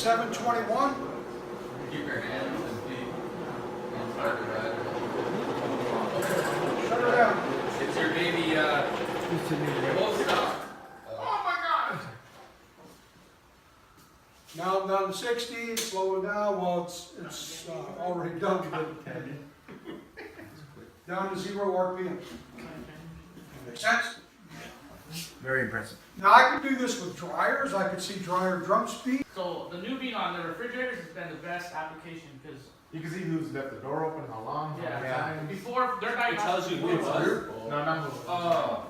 721. Keep your hands and feet inside the ride. Shut her down. It's your baby, full stop. Oh my God! Now I'm down to 60, slowing down. Well, it's already done, but down to 0 RPM. Make sense? Very impressive. Now I can do this with dryers. I can see dryer drum speed. So the new being on the refrigerators has been the best application because You can see who's left the door open, how long, how many yeah, times. before their It diagnostic tells you who it was. No, not who. Oh.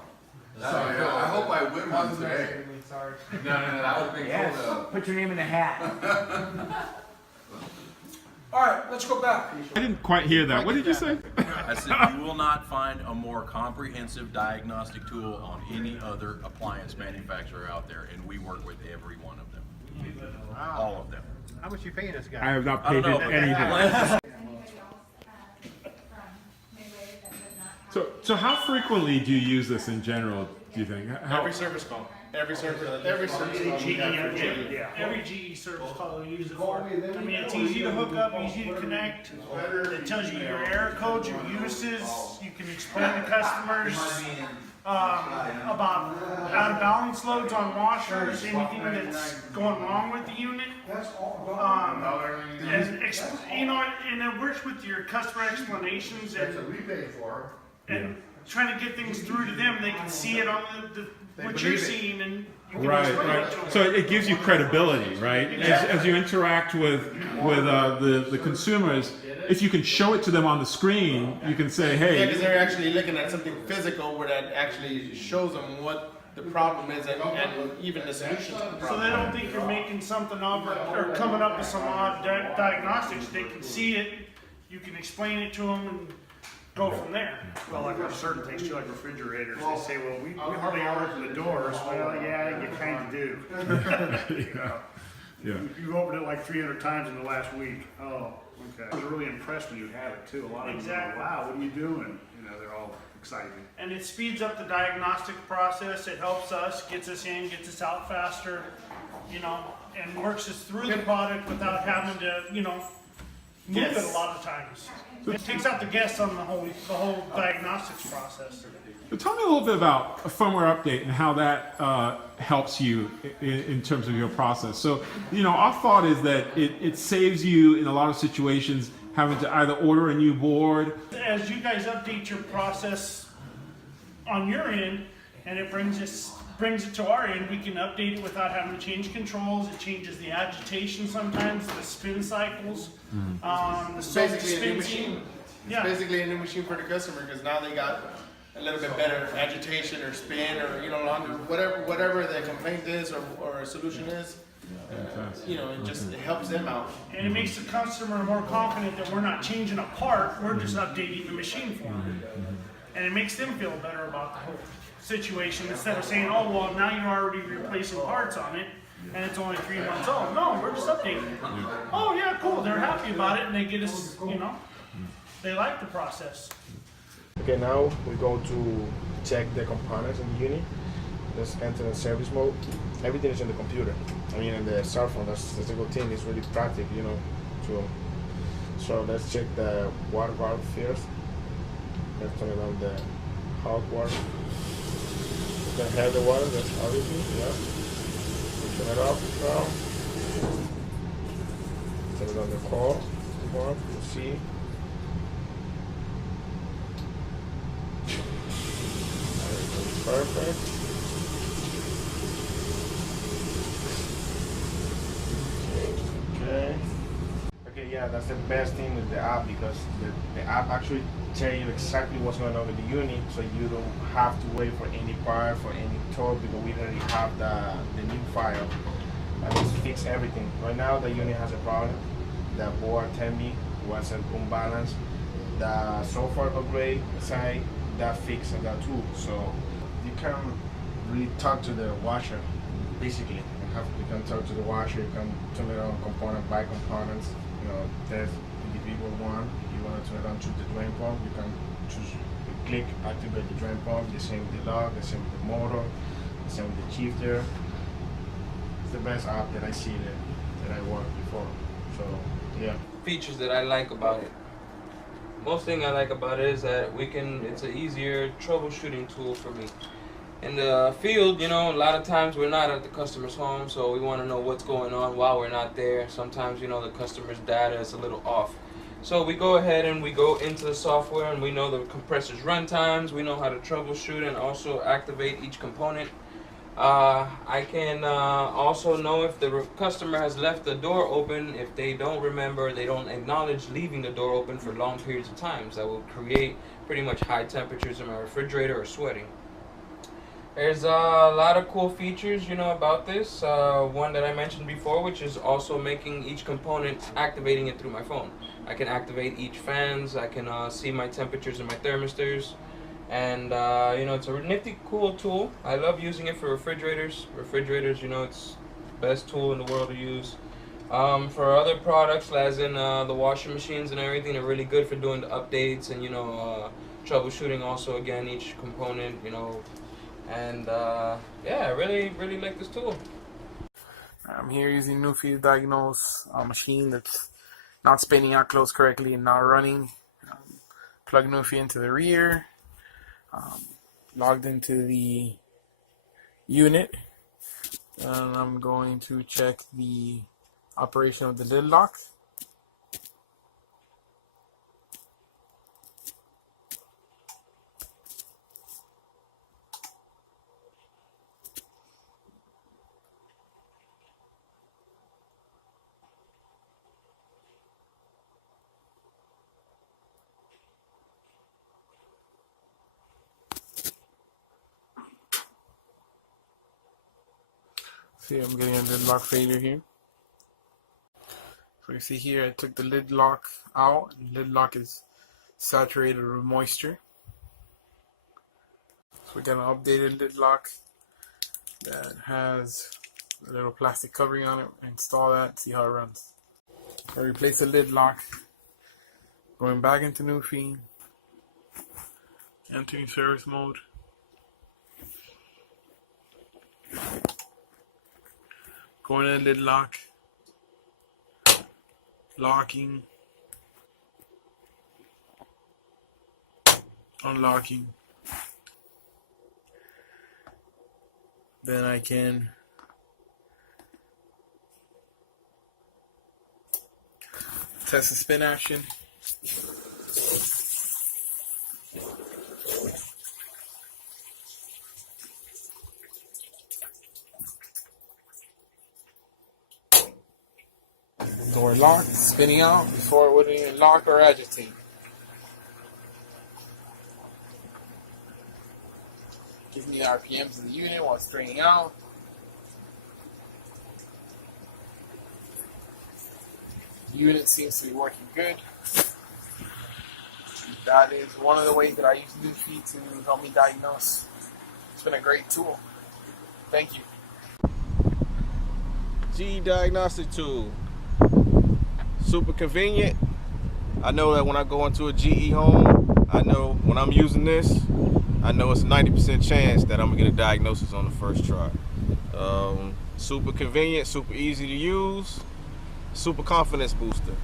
Sorry, I hope I win one today. Sorry. No, that would have been Yes, cool though. put your name in the hat. All right, let's go back. I didn't quite hear that. What did you say? I said you will not find a more comprehensive diagnostic tool on any other appliance manufacturer out there, and we work with every one of them. All of them. How much you paying this guy? I have not I paid don't know, him but anything. So how frequently do you use this in general, do you think? Every service call. Every service call. we have for GE. every GE service call you use it for. I mean, it's easy to hook up, easy to connect. It tells you your error codes, your uses. You can explain to customers about out of balance loads on washers, anything that's going wrong with the unit. That's all. And it works with your customer explanations That's what we pay for. and trying to get things through to them. They can see it on what you're believe it. seeing, and you can Right, explain right. it to them. So it gives you credibility, right? As you interact with the consumers, if you can show it to them on the screen, you can say, Yeah, hey, because they're actually looking at something physical where that actually shows them what the problem is and even the solution to the So problem. they don't think you're making something up or coming up with some odd diagnostics. They can see it, you can explain it to them, and go from there. Well, like with certain things too, like refrigerators, they say, well, we hardly ever open the doors. Well, yeah, you kind of do. yeah. You opened it like 300 times in the last week. Oh, okay. I was really impressed when you had it too. A lot of them Exactly. go, wow, what are you doing? You know, they're all excited. And it speeds up the diagnostic process. It helps us, gets us in, gets us out faster, and works us through the product without having to, move it a lot of times. It takes out the guess on the whole diagnostics process. So tell me a little bit about a firmware update and how that helps you in terms of your process. So, our thought is that it saves you in a lot of situations having to either order a new board. As you guys update your process on your end, and it brings it to our end, we can update it without having to change controls. It changes the agitation sometimes, the spin cycles, the It's basically a new spin machine. team. It's Yeah. basically a new machine for the customer because now they got a little bit better agitation or spin or longer whatever the complaint is or a solution is. It just helps them out. And it makes the customer more confident that we're not changing a part, we're just updating the machine for them. And it makes them feel better about the whole situation instead of saying, oh, well, now you're already replacing parts on it and it's only 3 months old. No, we're just updating it. Oh, yeah, cool. They're happy about it and they get us, they like the process. Okay, now we go to check the components in the unit. Let's enter the service mode. Everything is in the computer. In the cell phone. That's a good thing. It's really practical, So let's check the water valve first. Let's turn on the hot water. You can have the water. That's obviously, yeah. Turn it up now. Turn it on the cold one. You see. Perfect. Okay, yeah, that's the best thing with the app because the app actually tell you exactly what's going on with the unit, so you don't have to wait for any part, for any talk, because we already have the NewFI and it's fix everything. Right now the unit has a problem. The board tell me was an unbalance. The software upgrade side that fixed that too. So you can really talk to the washer, basically. You can talk to the washer, you can turn it on component by components. There's individual one. If you want to turn it on to the drain pump, you can choose, click, activate the drain pump, the same with the lock, the same with the motor, the same with the shifter. It's the best app that I see there. that I worked before. So yeah. Features that I like about it. Most thing I like about it is that it's an easier troubleshooting tool for me. In the field, you know, a lot of times we're not at the customer's home, so we want to know what's going on while we're not there. Sometimes, you know, the customer's data is a little off. So we go ahead and we go into the software and we know the compressor's run times, we know how to troubleshoot and also activate each component. I can also know if the customer has left the door open. If they don't remember, they don't acknowledge leaving the door open for long periods of times, that will create pretty much high temperatures in my refrigerator or sweating. There's a lot of cool features, you know, about this. One that I mentioned before, which is also making each component, activating it through my phone. I can activate each fans. I can see my temperatures in my thermistors. And, you know, it's a nifty, cool tool. I love using it for refrigerators. Refrigerators, you know, it's the best tool in the world to use. For other products, as in the washing machines and everything, they're really good for doing the updates and, you know, troubleshooting also, again, each component, you know. And, yeah, I really like this tool. I'm here using NewFI to diagnose a machine that's not spinning out close correctly and not running. Plug NewFI into the rear. Logged into the unit, and I'm going to check the operation of the lid lock. See, I'm getting a lid lock failure here. So you see here, I took the lid lock out. The lid lock is saturated with moisture. So we got an updated lid lock that has a little plastic covering on it. Install that and see how it runs. So replace the lid lock. Going back into NewFI. Entering service mode. Going in lid lock, locking, unlocking. Then I can test the spin action. Door locked, spinning out before it wouldn't even lock or agitate. Gives me the RPMs of the unit while it's spinning out. The unit seems to be working good. That is one of the ways that I use NewFI to help me diagnose. It's been a great tool. Thank you. GE Diagnostic tool. Super convenient. I know that when I go into a GE home, I know when I'm using this, I know it's a 90% chance that I'm gonna get a diagnosis on the first try. Super convenient, super easy to use, super confidence booster.